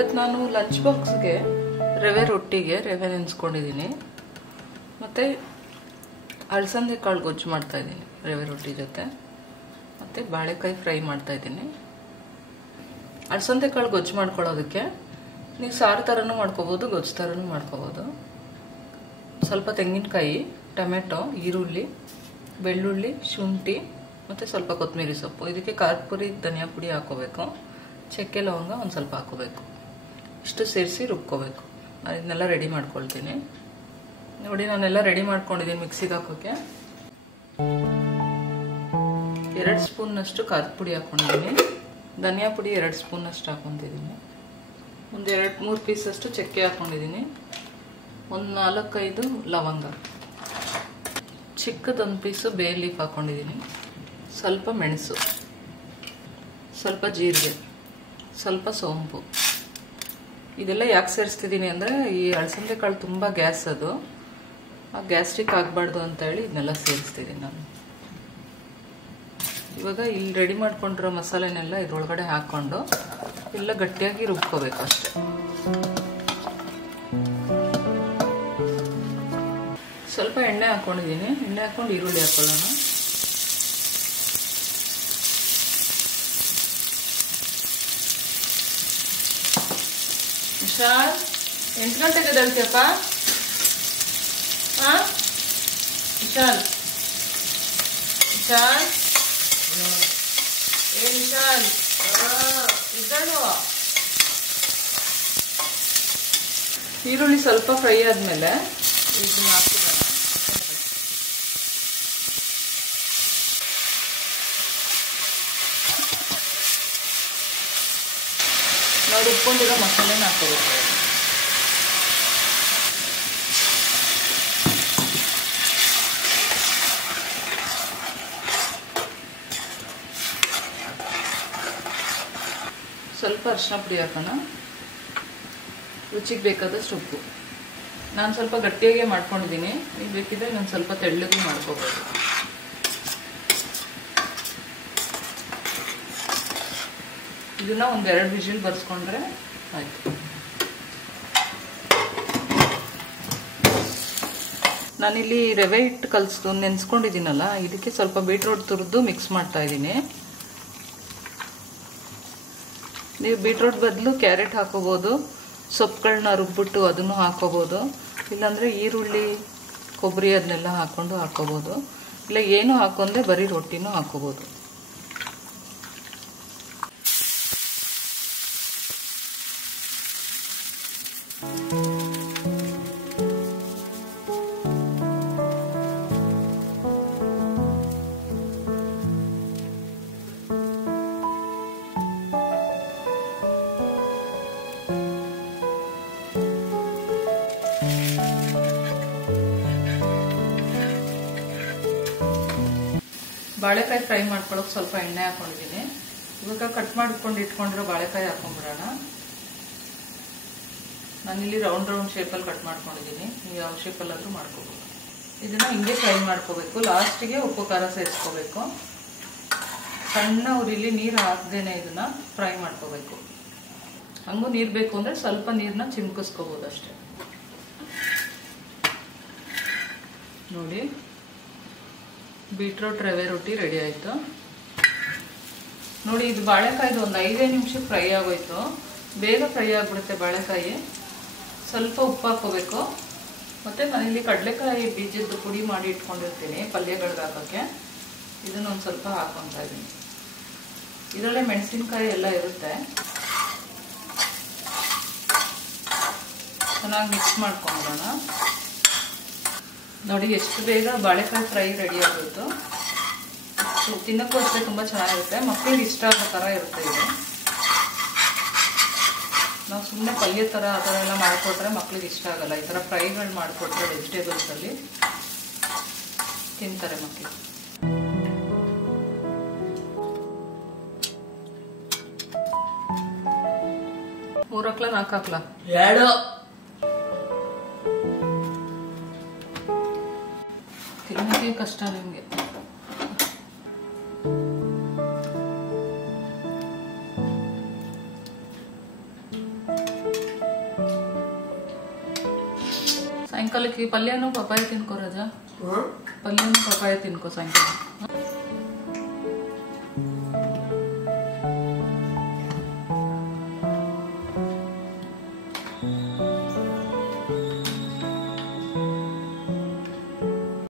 ಇವತ್ತು ನಾನು ಲಂಚ್ ಬಾಕ್ಸ್ಗೆ ರವೆ ರೊಟ್ಟಿಗೆ ರವೆ ನೆನೆಸ್ಕೊಂಡಿದ್ದೀನಿ, ಮತ್ತು ಅಲಸಂದೆ ಕಾಳು ಗೊಜ್ಜು ಮಾಡ್ತಾಯಿದ್ದೀನಿ ರವೆ ರೊಟ್ಟಿ ಜೊತೆ, ಮತ್ತು ಬಾಳೆಕಾಯಿ ಫ್ರೈ ಮಾಡ್ತಾಯಿದ್ದೀನಿ. ಅಲಸಂದೆ ಕಾಳು ಗೊಜ್ಜು ಮಾಡ್ಕೊಳ್ಳೋದಕ್ಕೆ ನೀವು ಸಾರು ಥರನೂ ಮಾಡ್ಕೋಬೋದು, ಗೊಜ್ಜು ಥರನೂ ಮಾಡ್ಕೋಬೋದು. ಸ್ವಲ್ಪ ತೆಂಗಿನಕಾಯಿ, ಟೊಮೆಟೊ, ಈರುಳ್ಳಿ, ಬೆಳ್ಳುಳ್ಳಿ, ಶುಂಠಿ ಮತ್ತು ಸ್ವಲ್ಪ ಕೊತ್ತಂಬರಿ ಸೊಪ್ಪು. ಇದಕ್ಕೆ ಖಾರದ ಪುಡಿ, ಧನಿಯಾ ಪುಡಿ ಹಾಕೋಬೇಕು, ಚಕ್ಕೆ ಲವಂಗ ಒಂದು ಸ್ವಲ್ಪ ಹಾಕೋಬೇಕು. ಇಷ್ಟು ಸೇರಿಸಿ ರುಬ್ಕೋಬೇಕು. ನಾನು ಇದನ್ನೆಲ್ಲ ರೆಡಿ ಮಾಡ್ಕೊಳ್ತೀನಿ. ನೋಡಿ, ನಾನೆಲ್ಲ ರೆಡಿ ಮಾಡ್ಕೊಂಡಿದ್ದೀನಿ. ಮಿಕ್ಸಿಗೆ ಹಾಕೋಕ್ಕೆ 2 ಸ್ಪೂನ್ನಷ್ಟು ಖಾರದ ಪುಡಿ ಹಾಕೊಂಡಿದ್ದೀನಿ, ಧನಿಯಾ ಪುಡಿ 2 ಸ್ಪೂನ್ನಷ್ಟು ಹಾಕೊತಿದ್ದೀನಿ, ಒಂದು 2-3 ಪೀಸಷ್ಟು ಚಕ್ಕೆ ಹಾಕೊಂಡಿದ್ದೀನಿ, ಒಂದು 4-5 ಲವಂಗ, ಚಿಕ್ಕದೊಂದು ಪೀಸು ಬೇ ಲೀಫ್ ಹಾಕೊಂಡಿದ್ದೀನಿ, ಸ್ವಲ್ಪ ಮೆಣಸು, ಸ್ವಲ್ಪ ಜೀರಿಗೆ, ಸ್ವಲ್ಪ ಸೋಂಪು. ಇದೆಲ್ಲ ಯಾಕೆ ಸೇರಿಸ್ತಿದ್ದೀನಿ ಅಂದರೆ ಈ ಅಲಸಂದೆ ಕಾಳು ತುಂಬ ಗ್ಯಾಸ್, ಅದು ಆ ಗ್ಯಾಸ್ಟ್ರಿಕ್ ಆಗಬಾರ್ದು ಅಂತ ಹೇಳಿ ಇದನ್ನೆಲ್ಲ ಸೇರಿಸ್ತಿದ್ದೀನಿ ನಾನು. ಇವಾಗ ಇಲ್ಲಿ ರೆಡಿ ಮಾಡ್ಕೊಂಡಿರೋ ಮಸಾಲೆನೆಲ್ಲ ಇದ್ರೊಳಗಡೆ ಹಾಕ್ಕೊಂಡು ಎಲ್ಲ ಗಟ್ಟಿಯಾಗಿ ರುಬ್ಕೋಬೇಕು ಅಷ್ಟೆ. ಸ್ವಲ್ಪ ಎಣ್ಣೆ ಹಾಕೊಂಡಿದ್ದೀನಿ. ಎಣ್ಣೆ ಹಾಕೊಂಡು ಈರುಳ್ಳಿ ಹಾಕೊಳ್ಳೋಣ. ವಿಶಾಲ್, 8 ಗಂಟೆಗೆ ಎದ್ದೇಳ್ತೀಯಪ್ಪ? ವಿಶಾಲ್, ವಿಶಾಲ್, ವಿಶಾಲ್, ಇದ್ದಳು. ಈರುಳ್ಳಿ ಸ್ವಲ್ಪ ಫ್ರೈ ಆದ್ಮೇಲೆ ಇದನ್ನ ಹಾಕ್ತಿದ್ದಾನೆ. ನಾವು ರುಬ್ಕೊಂಡಿರೋ ಮಸಾಲೆನ ಹಾಕೋಬೇಕು. ಸ್ವಲ್ಪ ಅರಿಶಿನ ಪುಡಿ ಹಾಕೋಣ, ರುಚಿಗೆ ಬೇಕಾದಷ್ಟು ಉಪ್ಪು. ನಾನು ಸ್ವಲ್ಪ ಗಟ್ಟಿಯಾಗೆ ಮಾಡ್ಕೊಂಡಿದ್ದೀನಿ, ನೀವು ಬೇಕಿದ್ರೆ ನಾನು ಸ್ವಲ್ಪ ತೆಳ್ಳಗೆ ಮಾಡ್ಕೋಬೋದು. ಇದನ್ನ ಒಂದು 2 ವಿಜಿಲ್ ಬರ್ಸ್ಕೊಂಡ್ರೆ ಆಯ್ತು. ನಾನಿಲ್ಲಿ ರವೆ ಹಿಟ್ಟು ನೆನೆಸ್ಕೊಂಡಿದ್ದೀನಲ್ಲ, ಇದಕ್ಕೆ ಸ್ವಲ್ಪ ಬೀಟ್ರೋಟ್ ತುರಿದು ಮಿಕ್ಸ್ ಮಾಡ್ತಾ ಇದ್ದೀನಿ. ನೀವು ಬೀಟ್ರೋಟ್ ಬದಲು ಕ್ಯಾರೆಟ್ ಹಾಕೋಬೋದು, ಸೊಪ್ಪುಗಳನ್ನ ರುಬ್ಬಿಟ್ಟು ಅದನ್ನು ಹಾಕೋಬೋದು, ಇಲ್ಲಾಂದರೆ ಈರುಳ್ಳಿ, ಕೊಬ್ಬರಿ ಅದನ್ನೆಲ್ಲ ಹಾಕೋಬೋದು, ಇಲ್ಲ ಏನು ಹಾಕೊಂಡೆ ಬರೀ ರೊಟ್ಟಿನೂ ಹಾಕೋಬೋದು. ಬಾಳೆಕಾಯಿ ಫ್ರೈ ಮಾಡ್ಕೊಳ್ಳೋಕೆ ಸ್ವಲ್ಪ ಎಣ್ಣೆ ಹಾಕೊಂಡಿದ್ದೀನಿ. ಇವಾಗ ಕಟ್ ಮಾಡ್ಕೊಂಡು ಇಟ್ಕೊಂಡಿರೋ ಬಾಳೆಕಾಯಿ ಹಾಕೊಂಡ್ಬಿಡೋಣ. ನಾನಿಲ್ಲಿ ರೌಂಡ್ ಶೇಪಲ್ಲಿ ಕಟ್ ಮಾಡ್ಕೊಂಡಿದ್ದೀನಿ, ನೀವು ಯಾವ ಶೇಪಲ್ಲಾದರೂ ಮಾಡ್ಕೋಬೇಕು. ಇದನ್ನ ಹಿಂಗೆ ಫ್ರೈ ಮಾಡ್ಕೋಬೇಕು. ಲಾಸ್ಟಿಗೆ ಉಪ್ಪು ಖಾರ ಸೇರಿಸ್ಕೋಬೇಕು. ಸಣ್ಣ ಉರಿಲಿ ನೀರು ಹಾಕ್ದೇನೆ ಇದನ್ನ ಫ್ರೈ ಮಾಡ್ಕೋಬೇಕು. ಹಂಗೂ ನೀರು ಬೇಕು ಅಂದರೆ ಸ್ವಲ್ಪ ನೀರನ್ನ ಚಿಮ್ಕಿಸ್ಕೋಬೋದು ಅಷ್ಟೆ. ನೋಡಿ, ಬೀಟ್ರೋಟ್ ರವೆ ರೊಟ್ಟಿ ರೆಡಿ ಆಯಿತು. ನೋಡಿ, ಇದು ಬಾಳೆಕಾಯ್ದು ಒಂದು 5 ನಿಮಿಷಕ್ಕೆ ಫ್ರೈ ಆಗೋಯ್ತು. ಬೇಗ ಫ್ರೈ ಆಗಿಬಿಡುತ್ತೆ ಬಾಳೆಕಾಯಿ. ಸ್ವಲ್ಪ ಉಪ್ಪು ಹಾಕೋಬೇಕು. ಮತ್ತು ನಾನಿಲ್ಲಿ ಕಡಲೆಕಾಯಿ ಬೀಜದ ಪುಡಿ ಮಾಡಿ ಇಟ್ಕೊಂಡಿರ್ತೀನಿ ಪಲ್ಯಗಳಿಗೆ ಹಾಕೋಕ್ಕೆ. ಇದನ್ನೊಂದು ಸ್ವಲ್ಪ ಹಾಕ್ಕೊತಾ ಇದ್ದೀನಿ. ಇದರಲ್ಲೇ ಮೆಣಸಿನ್ಕಾಯಿ ಎಲ್ಲ ಇರುತ್ತೆ. ಚೆನ್ನಾಗಿ ಮಿಕ್ಸ್ ಮಾಡ್ಕೊಂಬಿಡೋಣ. ನೋಡಿ, ಎಷ್ಟು ಬೇಗ ಬಾಳೆಕಾಯಿ ಫ್ರೈ ರೆಡಿ ಆಗೋಯ್ತು. ತಿನ್ನಕ್ಕೂ ಅಷ್ಟೇ ತುಂಬ ಚೆನ್ನಾಗಿರುತ್ತೆ. ಮಕ್ಕಳಿಗೆ ಇಷ್ಟ ಆಗೋ ಥರ ಇರುತ್ತೆ ಇದು. ನಾವು ಸುಮ್ಮನೆ ಪಲ್ಯ ಥರ ಆ ಥರ ಎಲ್ಲ ಮಾಡಿಕೊಟ್ರೆ ಮಕ್ಕಳಿಗೆ ಇಷ್ಟ ಆಗಲ್ಲ. ಈ ಥರ ಫ್ರೈಗಳು ಮಾಡಿಕೊಟ್ರೆ ವೆಜಿಟೇಬಲ್ಸಲ್ಲಿ ತಿಂತಾರೆ ಮಕ್ಕಳು. ಮೂರು ಹಾಕ್ಲಾ 4 ಹಾಕ್ಲಾ? 2. ತಿನ್ನೋಕೆ ಕಷ್ಟ ನಿಮಗೆ. ಸಾಯಂಕಾಲಕ್ಕೆ ಪಲ್ಯನೂ ಪಪ್ಪಾಯ ತಿನ್ಕೋ ರಜಾ. ಪಲ್ಯನೂ ಪಪ್ಪಾಯ ತಿನ್ಕೋ ಸಾಯಂಕಾಲ.